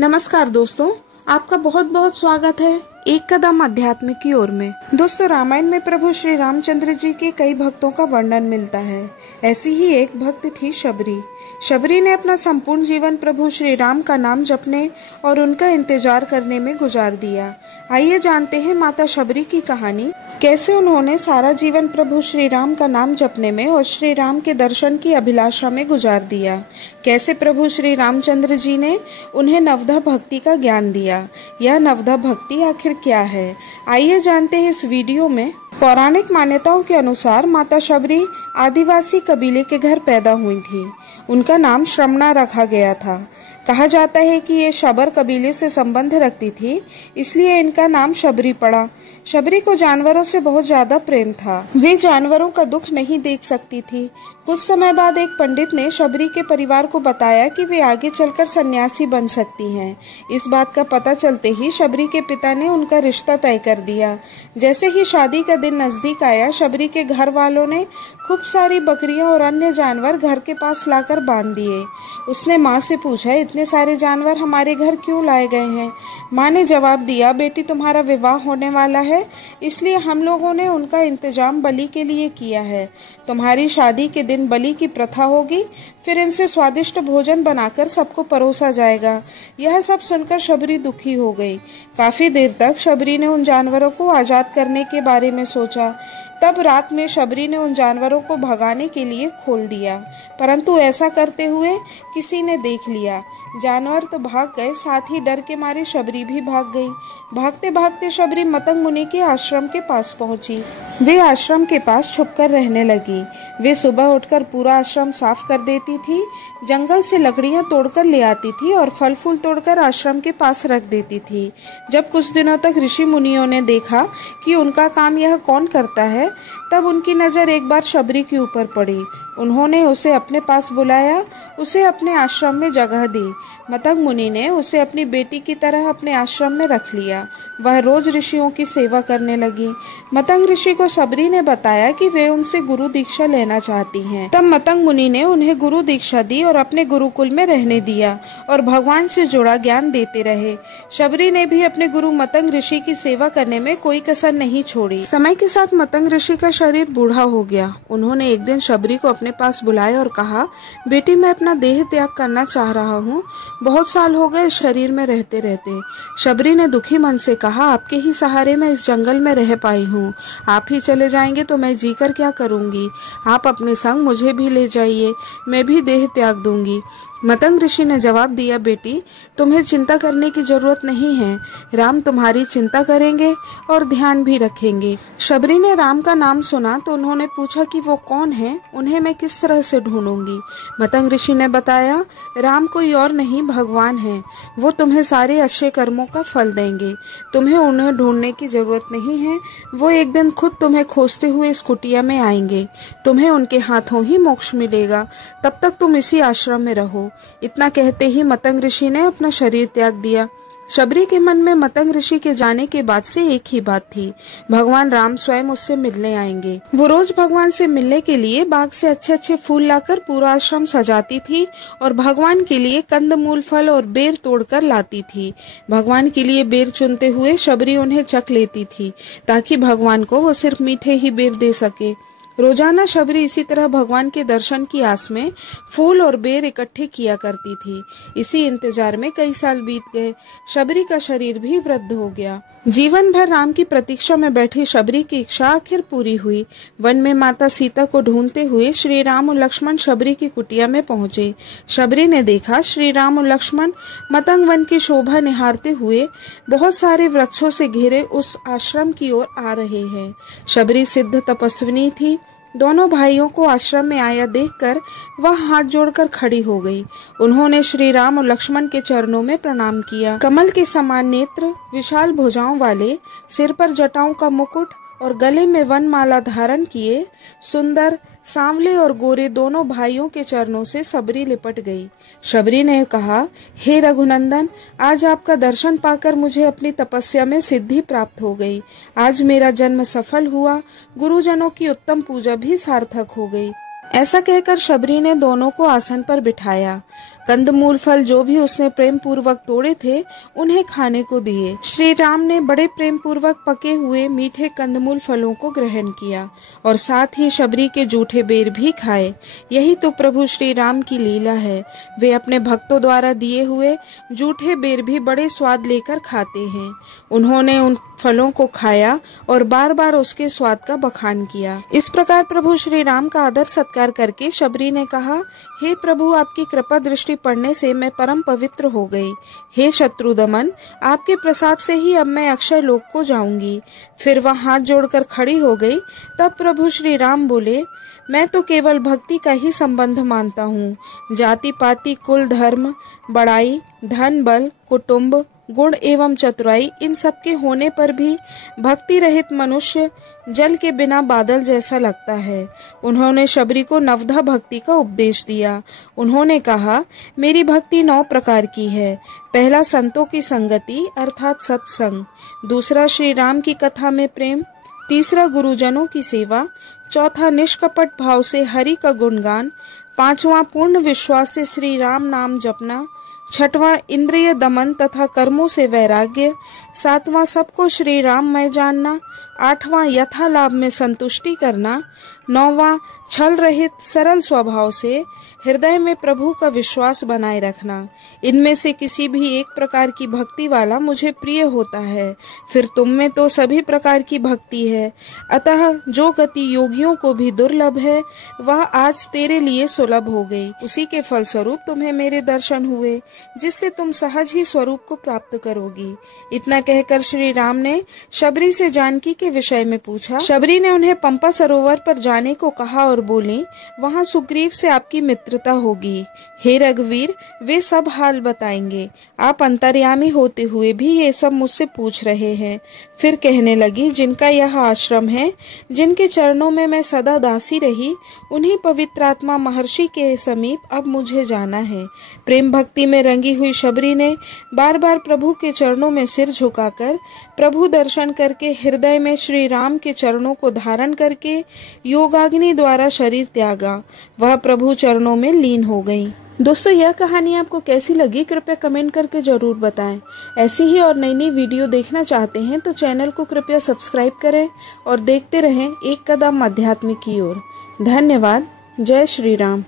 नमस्कार दोस्तों, आपका बहुत बहुत स्वागत है एक कदम अध्यात्म की ओर में। दोस्तों, रामायण में प्रभु श्री रामचंद्र जी के कई भक्तों का वर्णन मिलता है। ऐसी ही एक भक्त थी शबरी। शबरी ने अपना संपूर्ण जीवन प्रभु श्री राम का नाम जपने और उनका इंतजार करने में गुजार दिया। आइए जानते हैं माता शबरी की कहानी, कैसे उन्होंने सारा जीवन प्रभु श्री राम का नाम जपने में और श्री राम के दर्शन की अभिलाषा में गुजार दिया। कैसे प्रभु श्री रामचंद्र जी ने उन्हें नवधा भक्ति का ज्ञान दिया। यह नवधा भक्ति आखिर क्या है, आइए जानते हैं इस वीडियो में। पौराणिक मान्यताओं के अनुसार माता शबरी आदिवासी कबीले के घर पैदा हुई थी। उनका नाम श्रमणा रखा गया था। कहा जाता है कि ये शबर कबीले से संबंध रखती थी, इसलिए इनका नाम शबरी पड़ा। शबरी को जानवरों से बहुत ज्यादा प्रेम था। वे जानवरों का दुख नहीं देख सकती थी। कुछ समय बाद एक पंडित ने शबरी के परिवार को बताया कि वे आगे चलकर सन्यासी बन सकती हैं। इस बात का पता चलते ही शबरी के पिता ने उनका रिश्ता तय कर दिया। जैसे ही शादी का दिन नजदीक आया, शबरी के घर वालों ने खूब सारी बकरियां और अन्य जानवर घर के पास लाकर बांध दिए। उसने माँ से पूछा, इतने सारे जानवर हमारे घर क्यों लाए गए हैं? माँ ने जवाब दिया, बेटी तुम्हारा विवाह होने वाला है, इसलिए हम लोगों ने उनका इंतजाम बलि के लिए किया है। तुम्हारी शादी के दिन बलि की प्रथा होगी, फिर इनसे स्वादिष्ट भोजन बनाकर सबको परोसा जाएगा। यह सब सुनकर शबरी दुखी हो गई। काफी देर तक शबरी ने उन जानवरों को आजाद करने के बारे में सोचा। तब रात में शबरी ने उन जानवरों को भगाने के लिए खोल दिया, परंतु ऐसा करते हुए किसी ने देख लिया। जानवर तो भाग गए, साथ ही डर के मारे शबरी भी भाग गई। भागते भागते शबरी मतंग मुनि के आश्रम के पास पहुंची। वे आश्रम के पास छुपकर रहने लगी। वे सुबह उठकर पूरा आश्रम साफ कर देती थी, जंगल से लकड़ियां तोड़कर ले आती थी और फल फूल तोड़कर आश्रम के पास रख देती थी। जब कुछ दिनों तक ऋषि मुनियों ने देखा कि उनका काम यह कौन करता है, तब उनकी नजर एक बार शबरी के ऊपर पड़ी। उन्होंने उसे अपने पास बुलाया, उसे अपने आश्रम में जगह दी। मतंग मुनि ने उसे अपनी बेटी की तरह अपने आश्रम में रख लिया। वह रोज ऋषियों की सेवा करने लगी। मतंग ऋषि को शबरी ने बताया कि वे उनसे गुरु दीक्षा लेना चाहती हैं। तब मतंग मुनि ने उन्हें गुरु दीक्षा दी और अपने गुरुकुल में रहने दिया और भगवान से जुड़ा ज्ञान देते रहे। शबरी ने भी अपने गुरु मतंग ऋषि की सेवा करने में कोई कसर नहीं छोड़ी। समय के साथ मतंग ऋषि का शरीर बूढ़ा हो गया। उन्होंने एक दिन शबरी को अपने पास बुलाया और कहा, बेटी मैं अपना देह त्याग करना चाह रहा हूँ। बहुत साल हो गए शरीर में रहते रहते। शबरी ने दुखी मन से कहा, आपके ही सहारे मैं इस जंगल में रह पाई हूँ। आप ही चले जाएंगे तो मैं जीकर क्या करूँगी? आप अपने संग मुझे भी ले जाइए, मैं भी देह त्याग दूंगी। मतंग ऋषि ने जवाब दिया, बेटी तुम्हें चिंता करने की जरूरत नहीं है। राम तुम्हारी चिंता करेंगे और ध्यान भी रखेंगे। शबरी ने राम का नाम सुना तो उन्होंने पूछा कि वो कौन है, उन्हें मैं किस तरह से ढूंढूंगी? मतंग ऋषि ने बताया, राम कोई और नहीं भगवान है। वो तुम्हें सारे अच्छे कर्मों का फल देंगे। तुम्हें उन्हें ढूंढने की जरूरत नहीं है। वो एक दिन खुद तुम्हें खोजते हुए इस कुटिया में आएंगे। तुम्हें उनके हाथों ही मोक्ष मिलेगा। तब तक तुम इसी आश्रम में रहो। इतना कहते ही मतंग ऋषि ने अपना शरीर त्याग दिया। शबरी के मन में मतंग ऋषि के जाने के बाद से एक ही बात थी, भगवान राम स्वयं उससे मिलने आएंगे। वो रोज भगवान से मिलने के लिए बाग से अच्छे अच्छे फूल लाकर पूरा आश्रम सजाती थी और भगवान के लिए कंद मूल फल और बेर तोड़कर लाती थी। भगवान के लिए बेर चुनते हुए शबरी उन्हें चख लेती थी, ताकि भगवान को वो सिर्फ मीठे ही बेर दे सके। रोजाना शबरी इसी तरह भगवान के दर्शन की आस में फूल और बेर इकट्ठे किया करती थी। इसी इंतजार में कई साल बीत गए। शबरी का शरीर भी वृद्ध हो गया। जीवन भर राम की प्रतीक्षा में बैठी शबरी की इच्छा आखिर पूरी हुई। वन में माता सीता को ढूंढते हुए श्री राम और लक्ष्मण शबरी की कुटिया में पहुंचे। शबरी ने देखा श्री राम और लक्ष्मण मतंग वन की शोभा निहारते हुए बहुत सारे वृक्षों से घिरे उस आश्रम की ओर आ रहे हैं। शबरी सिद्ध तपस्विनी थी। दोनों भाइयों को आश्रम में आया देखकर वह हाथ जोड़कर खड़ी हो गई। उन्होंने श्री राम और लक्ष्मण के चरणों में प्रणाम किया। कमल के समान नेत्र, विशाल भुजाओं वाले, सिर पर जटाओं का मुकुट और गले में वनमाला धारण किए सुंदर सांवले और गोरे दोनों भाइयों के चरणों से शबरी लिपट गई। शबरी ने कहा, हे रघुनंदन, आज आपका दर्शन पाकर मुझे अपनी तपस्या में सिद्धि प्राप्त हो गई। आज मेरा जन्म सफल हुआ, गुरुजनों की उत्तम पूजा भी सार्थक हो गई। ऐसा कहकर शबरी ने दोनों को आसन पर बिठाया। कंदमूल फल जो भी उसने प्रेम पूर्वक तोड़े थे उन्हें खाने को दिए। श्री राम ने बड़े प्रेम पूर्वक पके हुए मीठे कंदमूल फलों को ग्रहण किया और साथ ही शबरी के जूठे बेर भी खाए। यही तो प्रभु श्री राम की लीला है। वे अपने भक्तों द्वारा दिए हुए जूठे बेर भी बड़े स्वाद लेकर खाते हैं। उन्होंने उन फलों को खाया और बार बार उसके स्वाद का बखान किया। इस प्रकार प्रभु श्री राम का आदर सत्कार करके शबरी ने कहा, हे प्रभु, आपकी कृपा दृष्टि पड़ने से मैं परम पवित्र हो गई। हे शत्रुदमन, आपके प्रसाद से ही अब मैं अक्षय लोक को जाऊंगी। फिर वह हाथ जोड़कर खड़ी हो गई। तब प्रभु श्री राम बोले, मैं तो केवल भक्ति का ही संबंध मानता हूँ। जाति पाति, कुल, धर्म, बड़ाई, धन, बल, कुटुंब, गुण एवं चतुराई, इन सब के होने पर भी भक्ति रहित मनुष्य जल के बिना बादल जैसा लगता है। उन्होंने शबरी को नवधा भक्ति का उपदेश दिया। उन्होंने कहा, मेरी भक्ति 9 प्रकार की है। पहला, संतों की संगति अर्थात सत्संग। दूसरा, श्री राम की कथा में प्रेम। तीसरा, गुरुजनों की सेवा। चौथा, निष्कपट भाव से हरि का गुणगान। पांचवा, पूर्ण विश्वास से श्री राम नाम जपना। छठवां, इंद्रिय दमन तथा कर्मों से वैराग्य। सातवां, सबको श्री राममय जानना। आठवां, यथा लाभ में संतुष्टि करना। नौवां, छल रहित सरल स्वभाव से हृदय में प्रभु का विश्वास बनाए रखना। इनमें से किसी भी एक प्रकार की भक्ति वाला मुझे प्रिय होता है। फिर तुम में तो सभी प्रकार की भक्ति है, अतः जो गति योगियों को भी दुर्लभ है वह आज तेरे लिए सुलभ हो गई। उसी के फलस्वरूप तुम्हें मेरे दर्शन हुए, जिससे तुम सहज ही स्वरूप को प्राप्त करोगी। इतना कहकर श्री राम ने शबरी से जानकी के विषय में पूछा। शबरी ने उन्हें पंपा सरोवर पर जाने को कहा और बोली, वहाँ सुग्रीव से आपकी मित्रता होगी। हे रघुवीर, वे सब हाल बताएंगे। आप अंतर्यामी होते हुए भी ये सब मुझसे पूछ रहे हैं। फिर कहने लगी, जिनका यह आश्रम है, जिनके चरणों में मैं सदा दासी रही, उन्हीं पवित्र आत्मा महर्षि के समीप अब मुझे जाना है। प्रेम भक्ति में रंगी हुई शबरी ने बार बार प्रभु के चरणों में सिर झुकाकर प्रभु दर्शन करके हृदय में श्री राम के चरणों को धारण करके योगाग्नि द्वारा शरीर त्यागा। वह प्रभु चरणों में लीन हो गई। दोस्तों, यह कहानी आपको कैसी लगी कृपया कमेंट करके जरूर बताएं। ऐसी ही और नई नई वीडियो देखना चाहते हैं तो चैनल को कृपया सब्सक्राइब करें और देखते रहें एक कदम आध्यात्म की ओर। धन्यवाद। जय श्री राम।